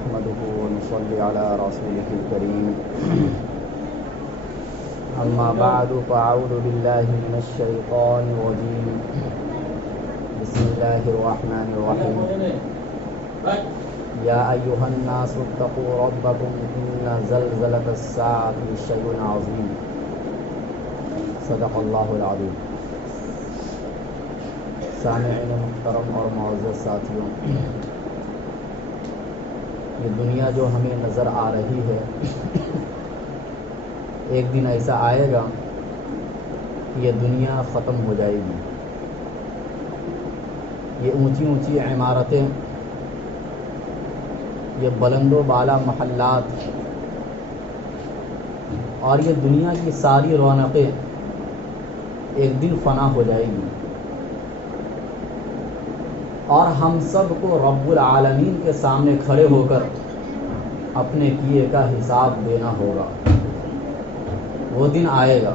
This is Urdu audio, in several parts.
نحمده ونصلي على رسوله الكريم أما بعد فأعوذ بالله من الشيطان الرجيم بسم الله الرحمن الرحيم يا أيها الناس اتقوا ربكم إن زلزلة الساعة شيء عظيم صدق الله العظيم. سامعین محترم اور معزز ساتھیوں، یہ دنیا جو ہمیں نظر آ رہی ہے ایک دن ایسا آئے گا کہ یہ دنیا ختم ہو جائے گی. یہ اونچی اونچی عمارتیں، یہ بلند و بالا محلات اور یہ دنیا کی ساری رونقیں ایک دن فنا ہو جائے گی اور ہم سب کو رب العالمین کے سامنے کھڑے ہو کر اپنے کیے کا حساب دینا ہوگا. وہ دن آئے گا،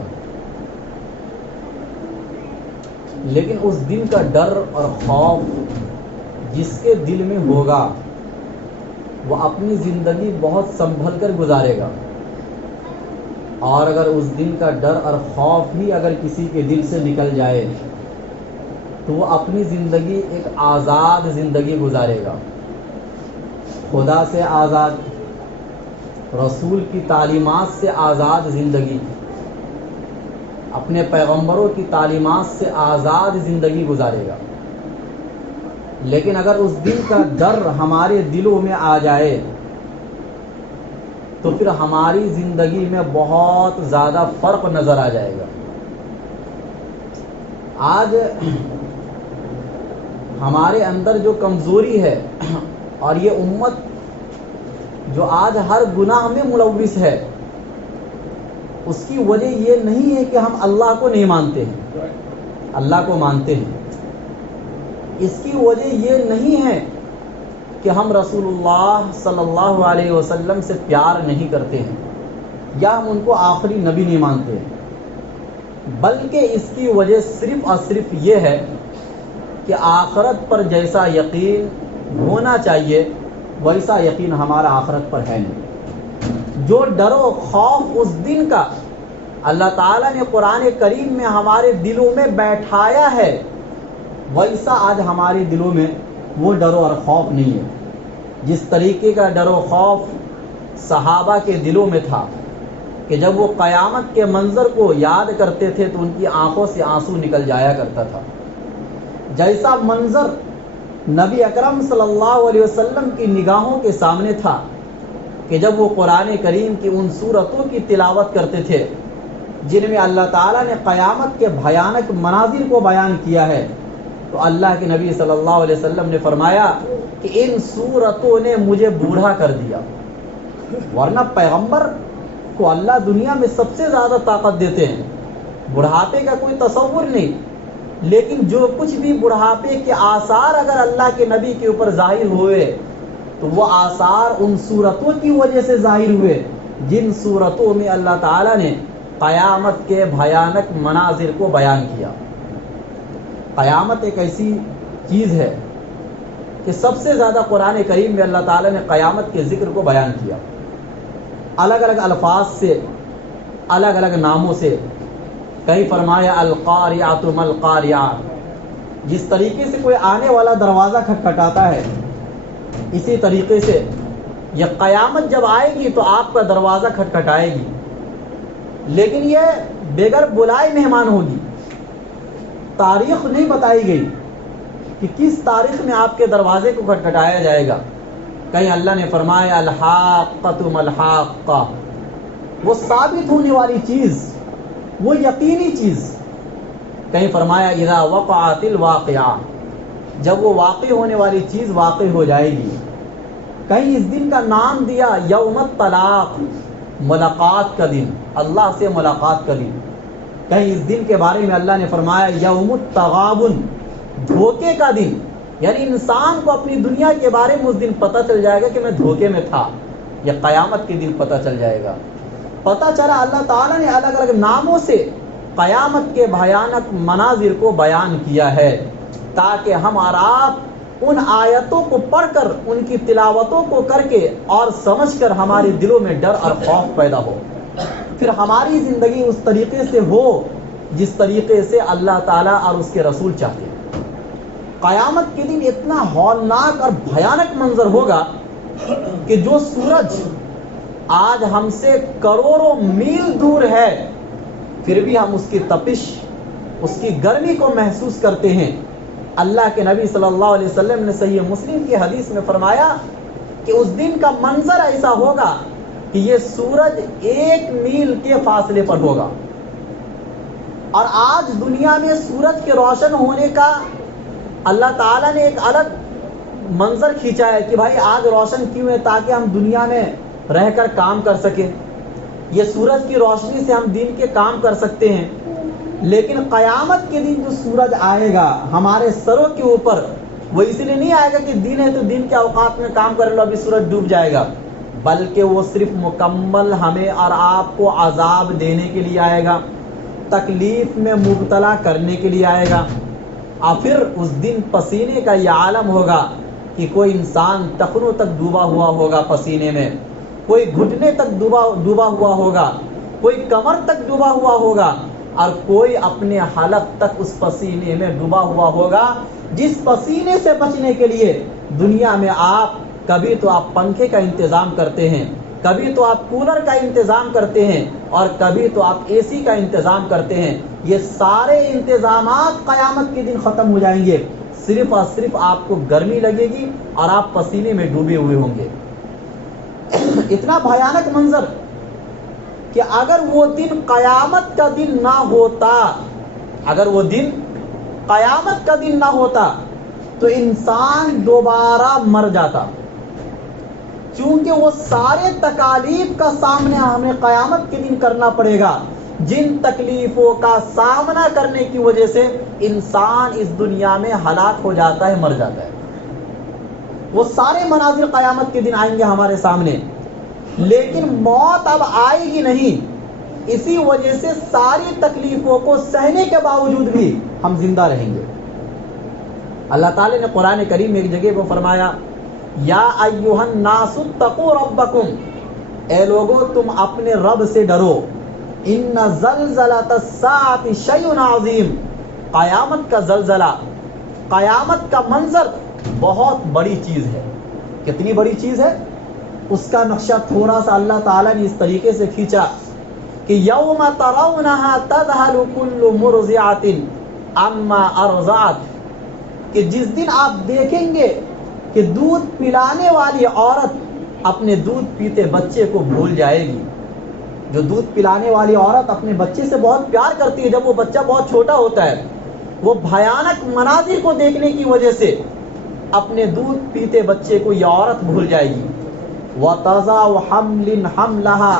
لیکن اس دن کا ڈر اور خوف جس کے دل میں ہوگا وہ اپنی زندگی بہت سنبھل کر گزارے گا. اور اگر اس دن کا ڈر اور خوف ہی اگر کسی کے دل سے نکل جائے تو وہ اپنی زندگی ایک آزاد زندگی گزارے گا، خدا سے آزاد، رسول کی تعلیمات سے آزاد زندگی، اپنے پیغمبروں کی تعلیمات سے آزاد زندگی گزارے گا. لیکن اگر اس دن کا ڈر ہمارے دلوں میں آ جائے تو پھر ہماری زندگی میں بہت زیادہ فرق نظر آ جائے گا. آج ہمارے اندر جو کمزوری ہے اور یہ امت جو آج ہر گناہ میں ملوث ہے، اس کی وجہ یہ نہیں ہے کہ ہم اللہ کو نہیں مانتے ہیں، اللہ کو مانتے ہیں. اس کی وجہ یہ نہیں ہے کہ ہم رسول اللہ صلی اللہ علیہ وسلم سے پیار نہیں کرتے ہیں یا ہم ان کو آخری نبی نہیں مانتے ہیں، بلکہ اس کی وجہ صرف اور صرف یہ ہے کہ آخرت پر جیسا یقین ہونا چاہیے ویسا یقین ہمارا آخرت پر ہے نہیں. جو ڈر و خوف اس دن کا اللہ تعالیٰ نے قرآن کریم میں ہمارے دلوں میں بیٹھایا ہے، ویسا آج ہمارے دلوں میں وہ ڈر اور خوف نہیں ہے. جس طریقے کا ڈر و خوف صحابہ کے دلوں میں تھا کہ جب وہ قیامت کے منظر کو یاد کرتے تھے تو ان کی آنکھوں سے آنسو نکل جایا کرتا تھا، جیسا منظر نبی اکرم صلی اللہ علیہ وسلم کی نگاہوں کے سامنے تھا کہ جب وہ قرآن کریم کی ان سورتوں کی تلاوت کرتے تھے جن میں اللہ تعالیٰ نے قیامت کے بھیانک مناظر کو بیان کیا ہے، تو اللہ کے نبی صلی اللہ علیہ وسلم نے فرمایا کہ ان سورتوں نے مجھے بوڑھا کر دیا. ورنہ پیغمبر کو اللہ دنیا میں سب سے زیادہ طاقت دیتے ہیں، بڑھاپے کا کوئی تصور نہیں، لیکن جو کچھ بھی بڑھاپے کے آثار اگر اللہ کے نبی کے اوپر ظاہر ہوئے تو وہ آثار ان صورتوں کی وجہ سے ظاہر ہوئے جن صورتوں میں اللہ تعالیٰ نے قیامت کے بھیانک مناظر کو بیان کیا. قیامت ایک ایسی چیز ہے کہ سب سے زیادہ قرآن کریم میں اللہ تعالیٰ نے قیامت کے ذکر کو بیان کیا، الگ الگ الفاظ سے، الگ الگ ناموں سے. کہیں فرمایا القاریعۃ ما القاریعہ، جس طریقے سے کوئی آنے والا دروازہ کھٹکھٹاتا ہے اسی طریقے سے یہ قیامت جب آئے گی تو آپ کا دروازہ کھٹکھٹائے گی، لیکن یہ بغیر بلائے مہمان ہوگی. تاریخ نہیں بتائی گئی کہ کس تاریخ میں آپ کے دروازے کو کھٹکھٹایا جائے گا. کہیں اللہ نے فرمایا الحاقۃ ما الحاقہ، وہ ثابت ہونے والی چیز، وہ یقینی چیز. کہیں فرمایا اذا وقعت الواقعہ، جب وہ واقع ہونے والی چیز واقع ہو جائے گی. کہیں اس دن کا نام دیا یوم الطلاق، ملاقات کا دن، اللہ سے ملاقات کا دن. کہیں اس دن کے بارے میں اللہ نے فرمایا یوم التغابن، دھوکے کا دن، یعنی انسان کو اپنی دنیا کے بارے میں اس دن پتہ چل جائے گا کہ میں دھوکے میں تھا. یہ قیامت کے دن پتہ چل جائے گا. پتہ چلا اللہ تعالیٰ نے الگ الگ ناموں سے قیامت کے بھیانک مناظر کو بیان کیا ہے تاکہ ہم اور آپ ان آیتوں کو پڑھ کر، ان کی تلاوتوں کو کر کے اور سمجھ کر ہمارے دلوں میں ڈر اور خوف پیدا ہو، پھر ہماری زندگی اس طریقے سے ہو جس طریقے سے اللہ تعالیٰ اور اس کے رسول چاہتے ہیں۔ قیامت کے دن اتنا ہولناک اور بھیانک منظر ہوگا کہ جو سورج آج ہم سے کروڑوں میل دور ہے، پھر بھی ہم اس کی تپش، اس کی گرمی کو محسوس کرتے ہیں۔ اللہ کے نبی صلی اللہ علیہ وسلم نے صحیح مسلم کی حدیث میں فرمایا کہ اس دن کا منظر ایسا ہوگا کہ یہ سورج 1 میل کے فاصلے پر ہوگا۔ اور آج دنیا میں سورج کے روشن ہونے کا اللہ تعالیٰ نے ایک الگ منظر کھینچا ہے کہ بھائی آج روشن کیوں ہے؟ تاکہ ہم دنیا میں رہ کر کام کر سکیں، یہ سورج کی روشنی سے ہم دین کے کام کر سکتے ہیں۔ لیکن قیامت کے دن جو سورج آئے گا ہمارے سروں کے اوپر، وہ اس لیے نہیں آئے گا کہ دن ہے تو دن کے اوقات میں کام کر لو ابھی سورج ڈوب جائے گا، بلکہ وہ صرف مکمل ہمیں اور آپ کو عذاب دینے کے لیے آئے گا، تکلیف میں مبتلا کرنے کے لیے آئے گا۔ اور پھر اس دن پسینے کا یہ عالم ہوگا کہ کوئی انسان ٹخنوں تک ڈوبا ہوا ہوگا پسینے میں، کوئی گھٹنے تک ڈوبا ہوا ہوگا، کوئی کمر تک ڈوبا ہوا ہوگا، اور کوئی اپنے حلق تک اس پسینے میں ڈوبا ہوا ہوگا، جس پسینے سے بچنے کے لیے دنیا میں کبھی تو آپ پنکھے کا انتظام کرتے ہیں، کبھی تو آپ کولر کا انتظام کرتے ہیں، اور کبھی تو آپ اے سی کا انتظام کرتے ہیں۔ یہ سارے انتظامات قیامت کے دن ختم ہو جائیں گے، صرف اور صرف آپ کو گرمی لگے گی اور آپ پسینے میں ڈوبے ہوئے ہوں گے۔ اتنا بھیانک منظر کہ اگر وہ دن قیامت کا دن نہ ہوتا، اگر وہ دن قیامت کا دن نہ ہوتا تو انسان دوبارہ مر جاتا، چونکہ وہ سارے تکالیف کا سامنا ہمیں قیامت کے دن کرنا پڑے گا، جن تکلیفوں کا سامنا کرنے کی وجہ سے انسان اس دنیا میں ہلاک ہو جاتا ہے، مر جاتا ہے۔ وہ سارے مناظر قیامت کے دن آئیں گے ہمارے سامنے، لیکن موت اب آئے گی نہیں۔ اسی وجہ سے ساری تکلیفوں کو سہنے کے باوجود بھی ہم زندہ رہیں گے۔ اللہ تعالی نے قرآن کریم میں ایک جگہ کو فرمایا، یا ایھا الناس اتقوا ربکم، اے لوگو تم اپنے رب سے ڈرو، ان زلزلۃ الساعۃ شیء عظیم، قیامت کا زلزلہ، قیامت کا منظر بہت بڑی چیز ہے۔ کتنی بڑی چیز ہے؟ اس کا نقشہ تھوڑا سا اللہ تعالیٰ نے اس طریقے سے کھینچا کہ یوم ترونھا تذہل کل مرضعۃ عما ارضعت، کہ جس دن آپ دیکھیں گے کہ دودھ پلانے والی عورت اپنے دودھ پیتے بچے کو بھول جائے گی۔ جو دودھ پلانے والی عورت اپنے بچے سے بہت پیار کرتی ہے، جب وہ بچہ بہت چھوٹا ہوتا ہے، وہ بھیانک مناظر کو دیکھنے کی وجہ سے اپنے دودھ پیتے بچے کو یہ عورت بھول جائے گی۔ وَتَضَعُ حَمْلٍ حَمْلَهَا،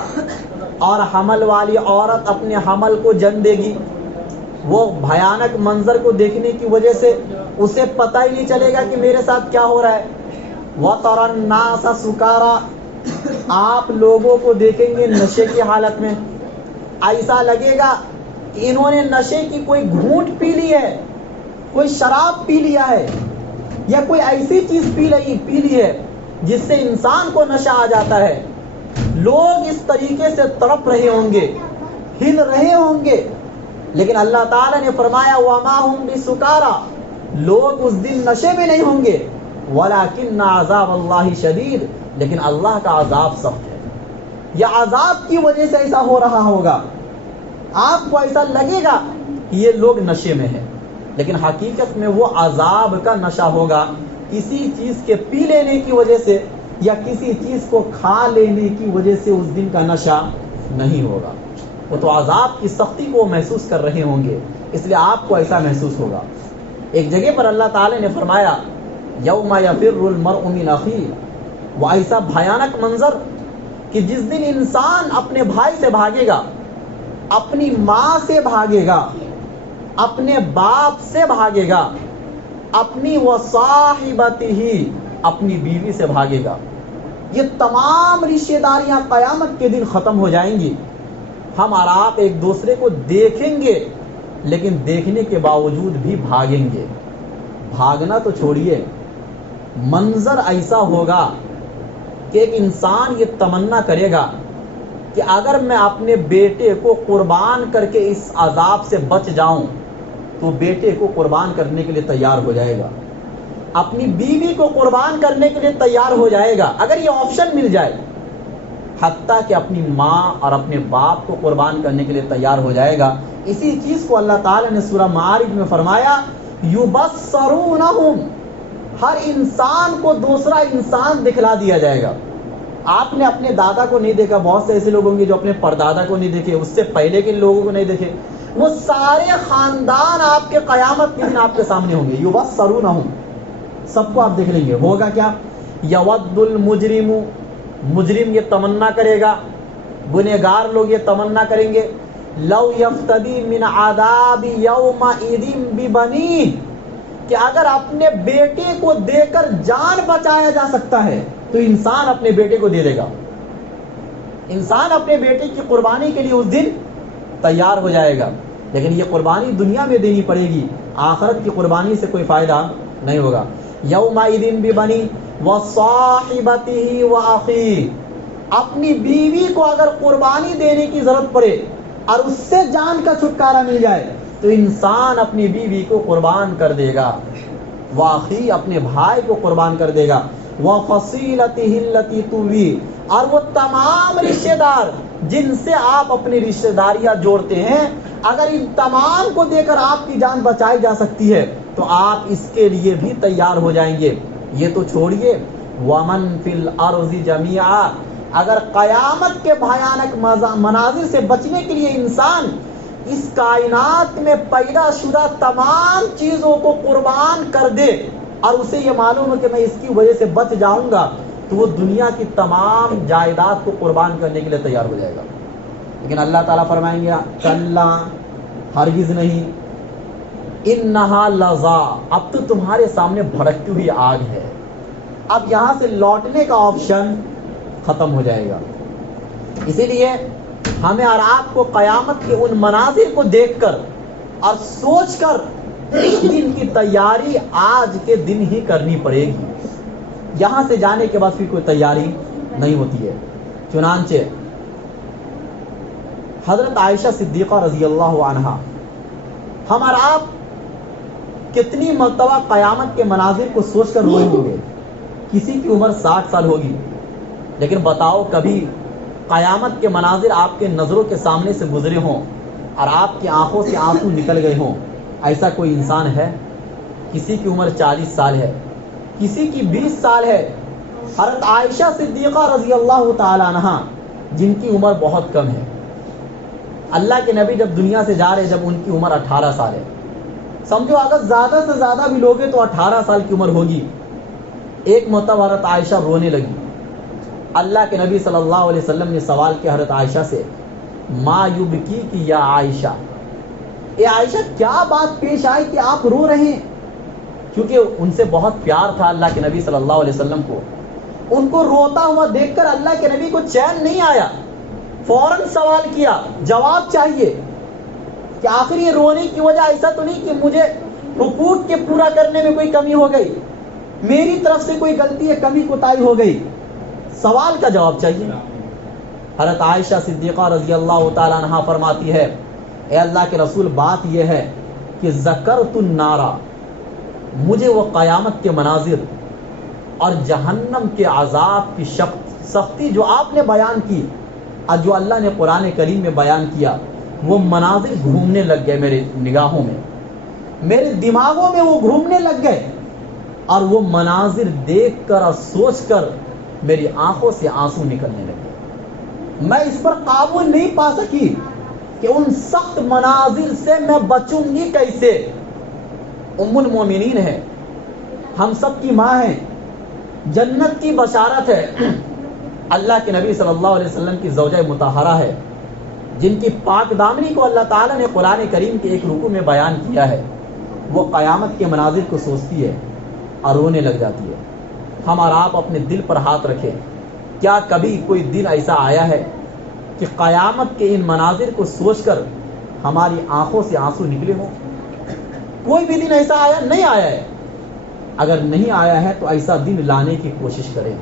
اور حمل والی عورت اپنے حمل کو جن دے گی۔ وہ بھیانک منظر کو دیکھنے کی وجہ سے اسے پتہ ہی نہیں چلے گا کہ میرے ساتھ کیا ہو رہا ہے۔ وَتَرَى النَّاسَ سُكَارَىٰ، آپ لوگوں کو دیکھیں گے نشے کی حالت میں، ایسا لگے گا کہ انہوں نے نشے کی کوئی گھونٹ پی لی ہے، کوئی شراب پی لیا ہے، یا کوئی ایسی چیز پی لی ہے جس سے انسان کو نشہ آ جاتا ہے۔ لوگ اس طریقے سے تڑپ رہے ہوں گے، ہل رہے ہوں گے، لیکن اللہ تعالیٰ نے فرمایا وَمَا هُمْ بِسُكَارَىٰ، لوگ اس دن نشے میں نہیں ہوں گے، وَلَٰكِنَّ عَذَابَ اللَّهِ شَدِيدٌ، لیکن اللہ کا عذاب سخت ہے۔ یہ عذاب کی وجہ سے ایسا ہو رہا ہوگا، آپ کو ایسا لگے گا کہ یہ لوگ نشے میں ہیں، لیکن حقیقت میں وہ عذاب کا نشہ ہوگا، کسی چیز کے پی لینے کی وجہ سے یا کسی چیز کو کھا لینے کی وجہ سے اس دن کا نشہ نہیں ہوگا۔ وہ تو عذاب کی سختی کو محسوس کر رہے ہوں گے، اس لیے آپ کو ایسا محسوس ہوگا۔ ایک جگہ پر اللہ تعالی نے فرمایا یوم یفر المرء من اخیہ، وہ ایسا بھیانک منظر کہ جس دن انسان اپنے بھائی سے بھاگے گا، اپنی ماں سے بھاگے گا، اپنے باپ سے بھاگے گا، اپنی وصاحبتہ، اپنی بیوی سے بھاگے گا۔ یہ تمام رشتہ داریاں قیامت کے دن ختم ہو جائیں گی۔ ہم اور آپ ایک دوسرے کو دیکھیں گے، لیکن دیکھنے کے باوجود بھی بھاگیں گے۔ بھاگنا تو چھوڑیے، منظر ایسا ہوگا کہ ایک انسان یہ تمنا کرے گا کہ اگر میں اپنے بیٹے کو قربان کر کے اس عذاب سے بچ جاؤں تو بیٹے کو قربان کرنے کے لیے تیار ہو جائے گا، اپنی بیوی کو قربان کرنے کے لیے تیار ہو جائے گا اگر یہ آپشن مل جائے، حتیٰ کہ اپنی ماں اور اپنے باپ کو قربان کرنے کے لیے تیار ہو جائے گا۔ اسی چیز کو اللہ تعالیٰ نے سورہ معارج میں فرمایا یبصرونہم، ہر انسان کو دوسرا انسان دکھلا دیا جائے گا۔ آپ نے اپنے دادا کو نہیں دیکھا، بہت سے ایسے لوگ ہوں گے جو اپنے پردادا کو نہیں دیکھے، اس سے پہلے کے لوگوں کو نہیں دیکھے، وہ سارے خاندان آپ کے قیامت کے دن آپ کے سامنے ہوں گے۔ یبصرونہم، سب کو آپ دیکھ لیں گے۔ ہوگا کیا؟ یود المجرم، مجرم یہ تمنا کرے گا، گنہگار لوگ یہ تمنا کریں گے، لو یفتدی من عذاب یومئذ ببنیہ، کہ اگر اپنے بیٹے کو دے کر جان بچایا جا سکتا ہے تو انسان اپنے بیٹے کو دے دے گا، انسان اپنے بیٹے کی قربانی کے لیے اس دن تیار ہو جائے گا۔ لیکن یہ قربانی دنیا میں دینی پڑے گی، آخرت کی قربانی سے کوئی فائدہ نہیں ہوگا۔ یومئذ ببنیہ وصاحبتہ واخیہ، اپنی بیوی کو اگر قربانی دینے کی ضرورت پڑے اور اس سے جان کا چھٹکارا مل جائے تو انسان اپنی بیوی کو قربان کر دے گا، واخی اپنے بھائی کو قربان کر دے گا، وفصیلتہ التی تؤویہ، اور وہ تمام رشتہ دار جن سے آپ اپنی رشتہ داریاں جوڑتے ہیں، اگر ان تمام کو دے کر آپ کی جان بچائی جا سکتی ہے تو آپ اس کے لیے بھی تیار ہو جائیں گے۔ یہ تو چھوڑیے، ومن فی الارض جمیعا، اگر قیامت کے بھیانک مناظر سے بچنے کے لیے انسان اس کائنات میں پیدا شدہ تمام چیزوں کو قربان کر دے اور اسے یہ معلوم ہے کہ میں اس کی وجہ سے بچ جاؤں گا، تو وہ دنیا کی تمام جائیداد کو قربان کرنے کے لیے تیار ہو جائے گا۔ لیکن اللہ تعالیٰ فرمائیں گے کلا، ہرگز نہیں، انہا لظا، اب تو تمہارے سامنے بھڑکتی ہوئی آگ ہے، اب یہاں سے لوٹنے کا آپشن ختم ہو جائے گا۔ اسی لیے ہمیں اور آپ کو قیامت کے ان مناظر کو دیکھ کر اور سوچ کر اس دن کی تیاری آج کے دن ہی کرنی پڑے گی، یہاں سے جانے کے بعد پھر کوئی تیاری نہیں ہوتی ہے۔ چنانچہ حضرت عائشہ صدیقہ رضی اللہ عنہا، ہم اور آپ کتنی مرتبہ قیامت کے مناظر کو سوچ کر روئے ہوں گے۔ کسی کی عمر 60 سال ہوگی، لیکن بتاؤ کبھی قیامت کے مناظر آپ کے نظروں کے سامنے سے گزرے ہوں اور آپ کی آنکھوں سے آنسو نکل گئے ہوں؟ ایسا کوئی انسان ہے؟ کسی کی عمر 40 سال ہے، کسی کی 20 سال ہے۔ حضرت عائشہ صدیقہ رضی اللہ تعالی عنہا جن کی عمر بہت کم ہے، اللہ کے نبی جب دنیا سے جا رہے جب ان کی عمر 18 سال ہے، سمجھو اگر زیادہ سے زیادہ بھی لوگے تو 18 سال کی عمر ہوگی۔ ایک مرتبہ حضرت عائشہ رونے لگی، اللہ کے نبی صلی اللہ علیہ وسلم نے سوال کیا حضرت عائشہ سے، ما یبکی کی یا عائشہ، اے عائشہ کیا بات پیش آئی کہ آپ رو رہے ہیں؟ کیونکہ ان سے بہت پیار تھا اللہ کے نبی صلی اللہ علیہ وسلم کو، ان کو روتا ہوا دیکھ کر اللہ کے نبی کو چین نہیں آیا، فوراً سوال کیا، جواب چاہیے کہ آخر یہ رونے کی وجہ ایسا تو نہیں کہ مجھے حقوق کے پورا کرنے میں کوئی کمی ہو گئی، میری طرف سے کوئی غلطی ہے، کمی کوتاہی ہو گئی؟ سوال کا جواب چاہیے۔ حضرت عائشہ صدیقہ رضی اللہ تعالیٰ عنہا فرماتی ہے، اے اللہ کے رسول بات یہ ہے کہ ذکرت النار، مجھے وہ قیامت کے مناظر اور جہنم کے عذاب کی سختی جو آپ نے بیان کی اور جو اللہ نے قرآن کریم میں بیان کیا، وہ مناظر گھومنے لگ گئے میرے نگاہوں میں، میرے دماغوں میں وہ گھومنے لگ گئے، اور وہ مناظر دیکھ کر اور سوچ کر میری آنکھوں سے آنسو نکلنے لگے۔ میں اس پر قابو نہیں پا سکی کہ ان سخت مناظر سے میں بچوں گی کیسے۔ ام المومنین ہے، ہم سب کی ماں ہے، جنت کی بشارت ہے، اللہ کے نبی صلی اللہ علیہ وسلم کی زوجہ مطہرہ ہے، جن کی پاک دامنی کو اللہ تعالیٰ نے قرآن کریم کے ایک رکوع میں بیان کیا ہے، وہ قیامت کے مناظر کو سوچتی ہے اور رونے لگ جاتی ہے۔ ہم اور آپ اپنے دل پر ہاتھ رکھیں، کیا کبھی کوئی دن ایسا آیا ہے کہ قیامت کے ان مناظر کو سوچ کر ہماری آنکھوں سے آنسو نکلے ہوں؟ کوئی بھی دن ایسا آیا نہیں آیا ہے۔ اگر نہیں آیا ہے تو ایسا دن لانے کی کوشش کریں،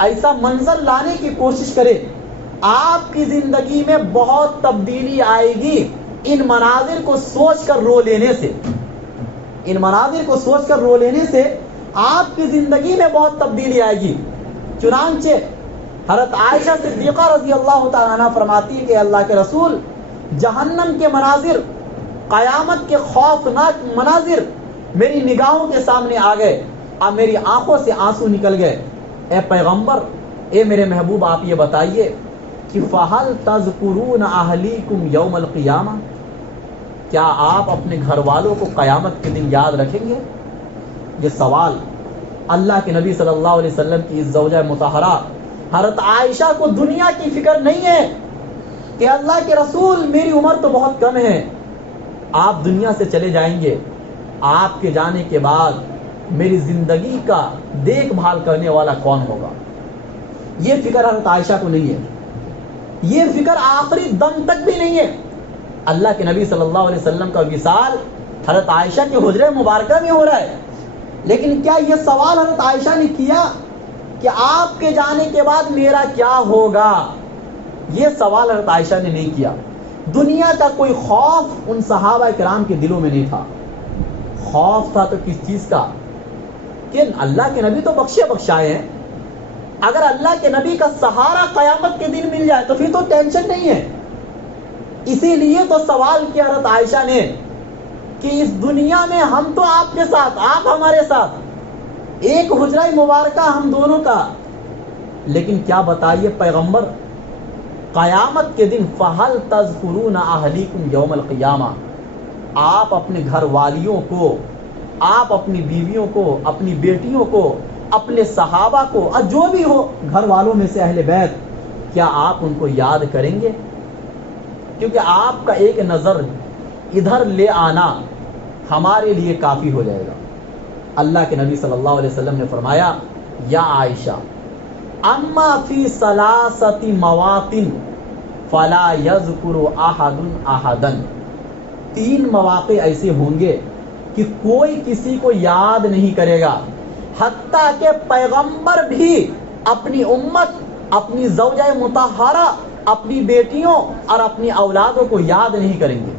ایسا منظر لانے کی کوشش کریں۔ آپ کی زندگی میں بہت تبدیلی آئے گی ان مناظر کو سوچ کر رو لینے سے، ان مناظر کو سوچ کر رو لینے سے آپ کی زندگی میں بہت تبدیلی آئے گی۔ چنانچہ حضرت عائشہ صدیقہ رضی اللہ تعالیٰ عنہ فرماتی ہے کہ اللہ کے رسول، جہنم کے مناظر، قیامت کے خوفناک مناظر میری نگاہوں کے سامنے آ گئے، اب میری آنکھوں سے آنسو نکل گئے۔ اے پیغمبر، اے میرے محبوب، آپ یہ بتائیے کہ فَهَلْ تَذْكُرُونَ أَهْلِيكُمْ يَوْمَ الْقِيَامَةِ، کیا آپ اپنے گھر والوں کو قیامت کے دن یاد رکھیں گے؟ یہ سوال اللہ کے نبی صلی اللہ علیہ وسلم کی اس زوجہ مطہرہ حضرت عائشہ کو دنیا کی فکر نہیں ہے کہ اللہ کے رسول میری عمر تو بہت کم ہے، آپ دنیا سے چلے جائیں گے، آپ کے جانے کے بعد میری زندگی کا دیکھ بھال کرنے والا کون ہوگا؟ یہ فکر حضرت عائشہ کو نہیں ہے، یہ فکر آخری دم تک بھی نہیں ہے۔ اللہ کے نبی صلی اللہ علیہ وسلم کا وصال حضرت عائشہ کے حجرے مبارکہ میں ہو رہا ہے، لیکن کیا یہ سوال حضرت عائشہ نے کیا کہ آپ کے جانے کے بعد میرا کیا ہوگا؟ یہ سوال حضرت عائشہ نے نہیں کیا۔ دنیا کا کوئی خوف ان صحابہ کرام کے دلوں میں نہیں تھا۔ خوف تھا تو کس چیز کا؟ کہ اللہ کے نبی تو بخشے بخشائے ہیں، اگر اللہ کے نبی کا سہارا قیامت کے دن مل جائے تو پھر تو ٹینشن نہیں ہے۔ اسی لیے تو سوال کیا حضرت عائشہ نے کہ اس دنیا میں ہم تو آپ کے ساتھ، آپ ہمارے ساتھ، ایک حجرہ مبارکہ ہم دونوں کا، لیکن کیا بتائیے پیغمبر، قیامت کے دن فَهَلْ تَذْكُرُونَ أَهْلِيكُمْ يَوْمَ الْقِيَامَةِ، آپ اپنے گھر والیوں کو، آپ اپنی بیویوں کو، اپنی بیٹیوں کو، اپنے صحابہ کو، اور جو بھی ہو گھر والوں میں سے اہل بیت، کیا آپ ان کو یاد کریں گے؟ کیونکہ آپ کا ایک نظر ادھر لے آنا ہمارے لیے کافی ہو جائے گا۔ اللہ کے نبی صلی اللہ علیہ وسلم نے فرمایا، یا عائشہ، اما فی ثلاثۃ مواطن فلا یذکر احد احدا، 3 مواقع ایسے ہوں گے کہ کوئی کسی کو یاد نہیں کرے گا، حتیٰ کہ پیغمبر بھی اپنی امت، اپنی زوجہ مطہرہ، اپنی بیٹیوں اور اپنی اولادوں کو یاد نہیں کریں گے۔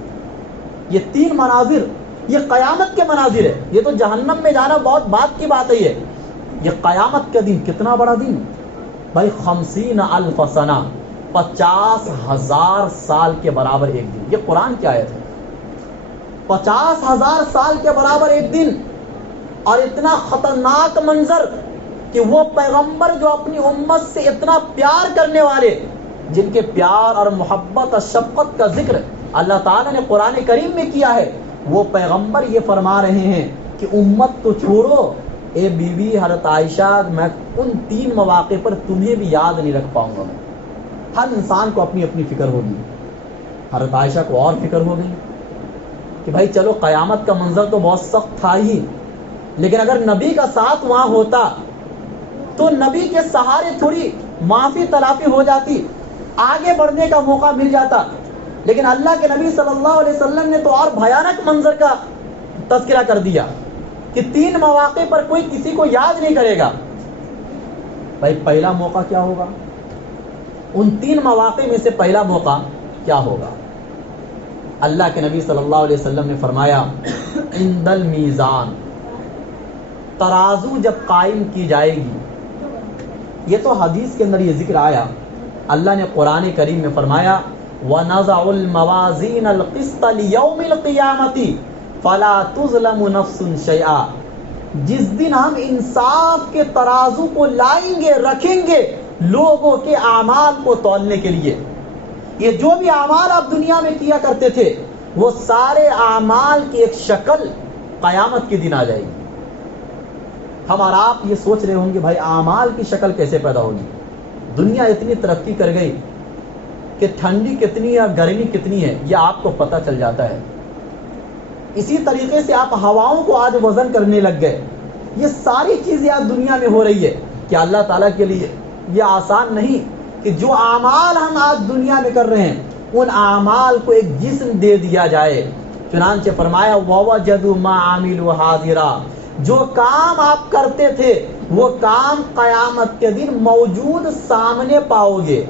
یہ 3 مناظر، یہ قیامت کے مناظر ہے۔ یہ تو جہنم میں جانا بہت بات کی بات ہے، یہ قیامت کا دن کتنا بڑا دن بھائی، 50,000 سنہ، 50,000 سال کے برابر ایک دن۔ یہ قرآن کی آیت ہے، 50,000 سال کے برابر ایک دن، اور اتنا خطرناک منظر کہ وہ پیغمبر جو اپنی امت سے اتنا پیار کرنے والے، جن کے پیار اور محبت اور شفقت کا ذکر اللہ تعالیٰ نے قرآن کریم میں کیا ہے، وہ پیغمبر یہ فرما رہے ہیں کہ امت تو چھوڑو، اے بی بی حضرت عائشہ، میں ان 3 مواقع پر تمہیں بھی یاد نہیں رکھ پاؤں گا۔ میں، ہر انسان کو اپنی اپنی فکر ہوگی۔ حضرت عائشہ کو اور فکر ہو گئی کہ بھائی چلو، قیامت کا منظر تو بہت سخت تھا ہی، لیکن اگر نبی کا ساتھ وہاں ہوتا تو نبی کے سہارے تھوڑی معافی تلافی ہو جاتی، آگے بڑھنے کا موقع مل جاتا۔ لیکن اللہ کے نبی صلی اللہ علیہ وسلم نے تو اور بھیانک منظر کا تذکرہ کر دیا کہ 3 مواقع پر کوئی کسی کو یاد نہیں کرے گا۔ بھائی پہلا موقع کیا ہوگا؟ ان 3 مواقع میں سے پہلا موقع کیا ہوگا؟ اللہ کے نبی صلی اللہ علیہ وسلم نے فرمایا، عند المیزان، ترازو جب قائم کی جائے گی۔ یہ تو حدیث کے اندر یہ ذکر آیا، اللہ نے قرآن کریم میں فرمایا، وَنَضَعُ الْمَوَازِينَ الْقِسْطَ لِيَوْمِ الْقِيَامَةِ فَلَا تُظْلَمُ نَفْسٌ شَيْئًا، جس دن ہم انصاف کے ترازو کو لائیں گے، رکھیں گے لوگوں کے اعمال کو تولنے کے لیے۔ یہ جو بھی اعمال آپ دنیا میں کیا کرتے تھے، وہ سارے اعمال کی ایک شکل قیامت کے دن آ جائے گی۔ ہم اور آپ یہ سوچ رہے ہوں گے بھائی اعمال کی شکل کیسے پیدا ہوگی؟ دنیا اتنی ترقی کر گئی کہ ٹھنڈی کتنی ہے، گرمی کتنی ہے، یہ آپ کو پتہ چل جاتا ہے۔ اسی طریقے سے آپ ہواؤں کو آج وزن کرنے لگ گئے۔ یہ ساری چیزیں آج دنیا میں ہو رہی ہے کہ اللہ تعالیٰ کے لیے یہ آسان نہیں کہ جو اعمال ہم آج دنیا میں کر رہے ہیں، ان اعمال کو ایک جسم دے دیا جائے۔ چنانچہ فرمایا، وَوَجَدُوا مَا عَمِلُوا حَاضِرًا، جو کام آپ کرتے تھے وہ کام قیامت کے دن موجود سامنے پاؤ گے.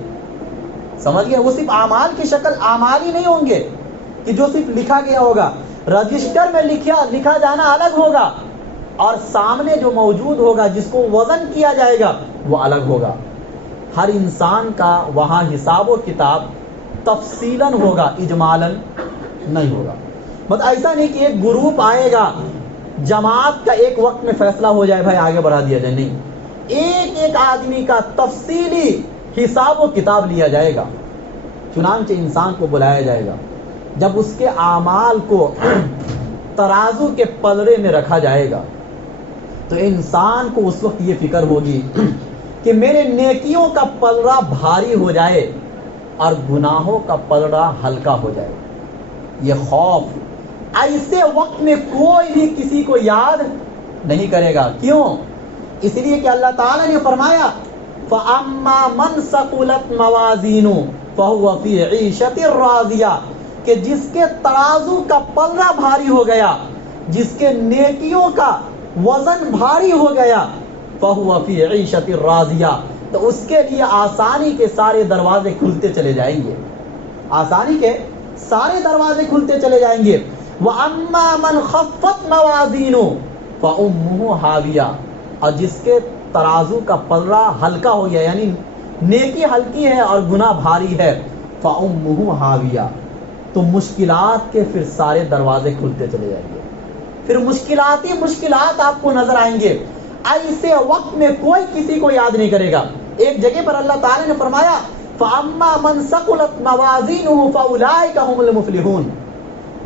سمجھ گئے؟ وہ صرف اعمال کی شکل اعمال ہی نہیں ہوں گے کہ جو صرف لکھا گیا ہوگا. رجسٹر میں لکھا جانا الگ ہوگا اور سامنے جو موجود ہوگا جس کو وزن کیا جائے گا وہ الگ ہوگا. ہر انسان کا وہاں حساب و کتاب تفصیلاً ہوگا، اجمالاً نہیں ہوگا. مطلب ایسا نہیں کہ ایک گروپ آئے گا جماعت کا ایک وقت میں فیصلہ ہو جائے بھائی آگے بڑھا دیا جائے، نہیں. ایک ایک آدمی کا تفصیلی حساب و کتاب لیا جائے گا. چنانچہ انسان کو بلایا جائے گا، جب اس کے اعمال کو ترازو کے پلڑے میں رکھا جائے گا تو انسان کو اس وقت یہ فکر ہوگی کہ میرے نیکیوں کا پلڑا بھاری ہو جائے اور گناہوں کا پلڑا ہلکا ہو جائے. یہ خوف ایسے وقت میں کوئی بھی کسی کو یاد نہیں کرے گا. کیوں؟ اس لیے کہ اللہ تعالیٰ نے فرمایا فَأَمَّا مَنْ ثَقُلَتْ مَوَازِينُهُ فَهُوَ فِي عِيشَةٍ رَاضِيَةٍ کہ جس کے ترازو کا پلڑا بھاری ہو گیا، جس کے نیکیوں کا وزن بھاری ہو گیا، فَهُوَ فِي عِيشَةٍ رَاضِيَةٍ تو اس کے لیے آسانی کے سارے دروازے کھلتے چلے جائیں گے. آسانی کے سارے دروازے کھلتے چلے جائیں گے. وَأَمَّا مَنْ خَفَّتْ مَوَازِينُهُ فَأُمُّهُ هَاوِيَةٌ اور جس کے ترازو کا پلڑا ہلکا ہو گیا یعنی نیکی ہلکی ہے اور گناہ بھاری ہے، فَأُمُّهُ هَاوِيَةٌ تو مشکلات کے پھر سارے دروازے کھلتے چلے جائیں گے. پھر مشکلات ہی مشکلات آپ کو نظر آئیں گے. ایسے وقت میں کوئی کسی کو یاد نہیں کرے گا. ایک جگہ پر اللہ تعالی نے فرمایا فَأَمَّا مَنْ ثَقُلَتْ مَوَازِينُهُ فَأُولَٰئِكَ هُمُ الْمُفْلِحُونَ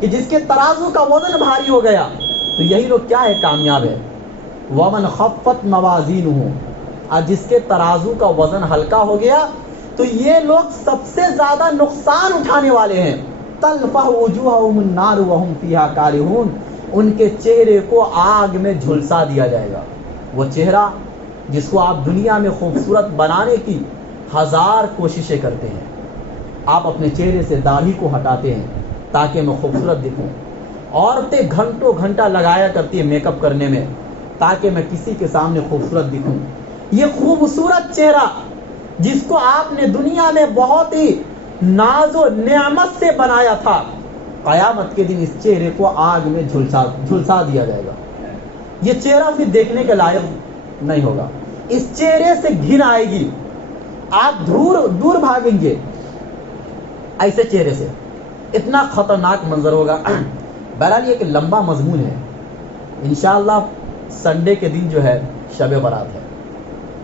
کہ جس کے ترازو کا وزن بھاری ہو گیا تو یہی لوگ کیا ہے؟ کامیاب ہے. وَمَنْ خَفَّتْ مَوَازِينُهُ اور جس کے ترازو کا وزن ہلکا ہو گیا تو یہ لوگ سب سے زیادہ نقصان اٹھانے والے ہیں. تَلْفَحُ وُجُوهَهُمُ النَّارُ وَهُمْ فِيهَا كَارِهُونَ ان کے چہرے کو آگ میں جھلسا دیا جائے گا. وہ چہرہ جس کو آپ دنیا میں خوبصورت بنانے کی ہزار کوششیں کرتے ہیں، آپ اپنے چہرے سے داڑھی کو ہٹاتے ہیں تاکہ میں خوبصورت دکھوں. عورتیں گھنٹوں گھنٹہ لگایا کرتی ہیں میک اپ کرنے میں تاکہ میں کسی کے سامنے خوبصورت دکھوں. یہ خوبصورت چہرہ جس کو آپ نے دنیا میں بہت ہی ناز و نعمت سے بنایا تھا، قیامت کے دن اس چہرے کو آگ میں جھلسا دیا جائے گا. یہ چہرہ پھر دیکھنے کے لائق نہیں ہوگا. اس چہرے سے گھن آئے گی، آپ دور بھاگیں گے ایسے چہرے سے. اتنا خطرناک منظر ہوگا. بہرحال یہ کہ لمبا مضمون ہے. انشاءاللہ سنڈے کے دن جو ہے شب برات ہے.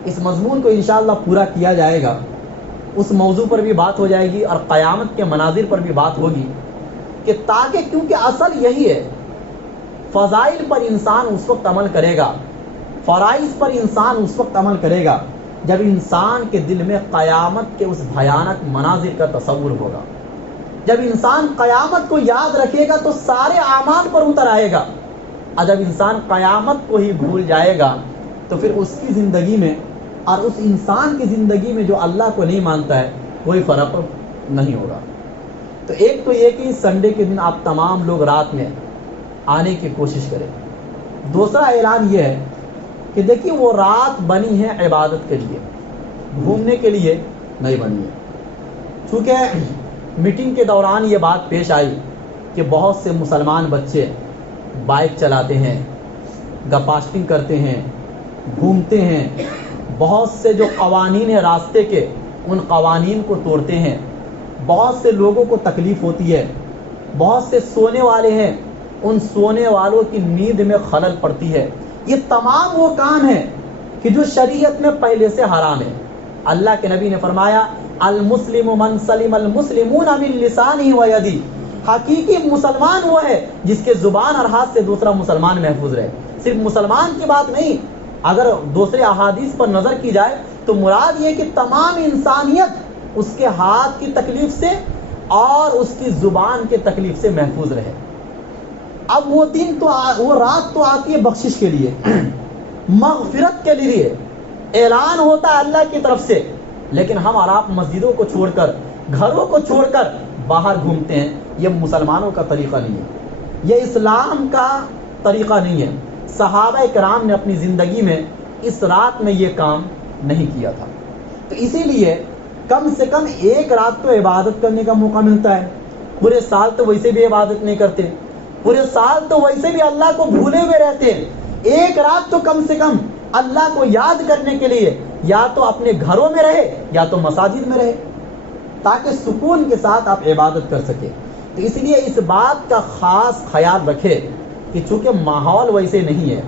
اس مضمون کو انشاءاللہ پورا کیا جائے گا. اس موضوع پر بھی بات ہو جائے گی اور قیامت کے مناظر پر بھی بات ہوگی کہ تاکہ کیونکہ اصل یہی ہے فضائل پر انسان اس وقت عمل کرے گا، فرائض پر انسان اس وقت عمل کرے گا جب انسان کے دل میں قیامت کے اس بھیانک مناظر کا تصور ہوگا. جب انسان قیامت کو یاد رکھے گا تو سارے اعمال پر اتر آئے گا، اور جب انسان قیامت کو ہی بھول جائے گا تو پھر اس کی زندگی میں اور اس انسان کی زندگی میں جو اللہ کو نہیں مانتا ہے کوئی فرق نہیں ہوگا. تو ایک تو یہ کہ سنڈے کے دن آپ تمام لوگ رات میں آنے کی کوشش کریں. دوسرا اعلان یہ ہے کہ دیکھیے وہ رات بنی ہے عبادت کے لیے، گھومنے کے لیے نہیں بنی ہے. چونکہ میٹنگ کے دوران یہ بات پیش آئی کہ بہت سے مسلمان بچے بائک چلاتے ہیں، گپاسٹنگ کرتے ہیں، گھومتے ہیں، بہت سے جو قوانین ہیں راستے کے ان قوانین کو توڑتے ہیں، بہت سے لوگوں کو تکلیف ہوتی ہے، بہت سے سونے والے ہیں ان سونے والوں کی نیند میں خلل پڑتی ہے. یہ تمام وہ کام ہیں کہ جو شریعت میں پہلے سے حرام ہے. اللہ کے نبی نے فرمایا المسلم من سلم المسلمون من لسانه ويده حقیقی مسلمان وہ ہے جس کے زبان اور ہاتھ سے دوسرا مسلمان محفوظ رہے. صرف مسلمان کی بات نہیں، اگر دوسرے احادیث پر نظر کی جائے تو مراد یہ کہ تمام انسانیت اس کے ہاتھ کی تکلیف سے اور اس کی زبان کے تکلیف سے محفوظ رہے. اب وہ دن تو وہ رات تو آتی ہے بخشش کے لیے، مغفرت کے لیے اعلان ہوتا ہے اللہ کی طرف سے، لیکن ہم اور آپ مسجدوں کو چھوڑ کر گھروں کو چھوڑ کر باہر گھومتے ہیں. یہ مسلمانوں کا طریقہ نہیں ہے، یہ اسلام کا طریقہ نہیں ہے. صحابہ کرام نے اپنی زندگی میں اس رات میں یہ کام نہیں کیا تھا. تو اسی لیے کم سے کم ایک رات تو عبادت کرنے کا موقع ملتا ہے. پورے سال تو ویسے بھی عبادت نہیں کرتے, پورے سال تو ویسے بھی اللہ کو بھولے ہوئے رہتے ہیں. ایک رات تو کم سے کم اللہ کو یاد کرنے کے لیے یا تو اپنے گھروں میں رہے یا تو مساجد میں رہے, تاکہ سکون کے ساتھ آپ عبادت کر سکیں. تو اس لیے اس بات کا خاص خیال رکھے کہ چونکہ ماحول ویسے نہیں ہے,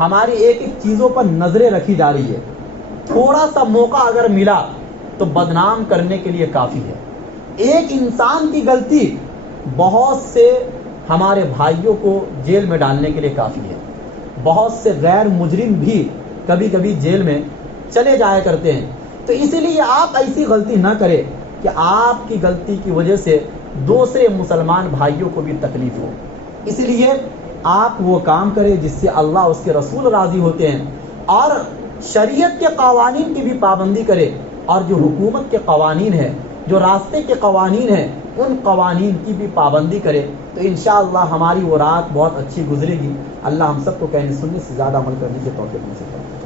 ہماری ایک ایک چیزوں پر نظریں رکھی جا رہی ہے. تھوڑا سا موقع اگر ملا تو بدنام کرنے کے لیے کافی ہے. ایک انسان کی غلطی بہت سے ہمارے بھائیوں کو جیل میں ڈالنے کے لیے کافی ہے. بہت سے غیر مجرم بھی کبھی کبھی جیل میں چلے جایا کرتے ہیں. تو اسی لیے آپ ایسی غلطی نہ کریں کہ آپ کی غلطی کی وجہ سے دوسرے مسلمان بھائیوں کو بھی تکلیف ہو. اس لیے آپ وہ کام کریں جس سے اللہ اس کے رسول راضی ہوتے ہیں, اور شریعت کے قوانین کی بھی پابندی کرے, اور جو حکومت کے قوانین ہیں, جو راستے کے قوانین ہیں, ان قوانین کی بھی پابندی کرے. تو انشاءاللہ ہماری وہ رات بہت اچھی گزرے گی. اللہ ہم سب کو کہنے سننے سے زیادہ عمل کرنے کی توفیق نصیب فرمائے.